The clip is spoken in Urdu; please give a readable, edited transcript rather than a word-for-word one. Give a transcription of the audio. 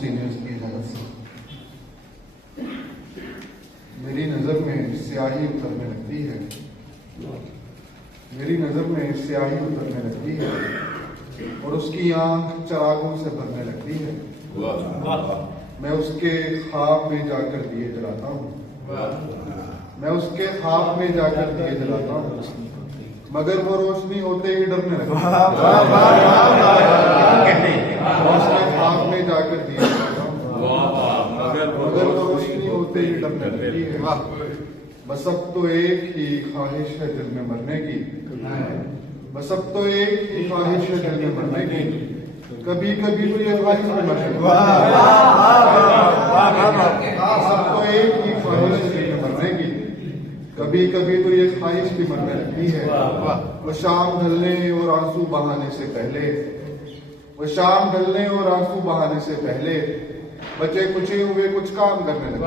سینئرز کی اجازت سے میری نظر میں سیاہی اترنے لگتی ہے، میری نظر میں سیاہی اترنے لگتی ہے اور اس کی آنکھ چراغوں سے بھرنے لگتی ہے۔ میں اس کے خواب میں جا کر دیے جلاتا ہوں، میں اس کے خواب میں جا کر دیے جلاتا ہوں، مگر وہ روشنی ہوتے ہی ڈرنے لگتی ہے۔ میں اس کے خواب میں جا کر دیے جلاتا ہوں، مگر وہ روشنی ہوتے ہی ڈرنے لگتی ہے۔ بس اب تو ایک ہی خواہش ہے دل میں مرنے کی، بس اب تو ایک ہی خواہش ہے دل میں مرنے کی، کبھی کبھی تو یہ خواہش بھی مرنے کی، بس اب تو ایک ہی خواہش ہے دل میں مرنے کی، کبھی کبھی تو یہ خواہش بھی مرنے لگتی ہے۔ وہ شام ڈھلنے اور آنسو بہانے سے پہلے، وہ شام ڈھلنے اور آنسو بہانے سے پہلے بچے کچے ہوئے کچھ کام کرنے لگے۔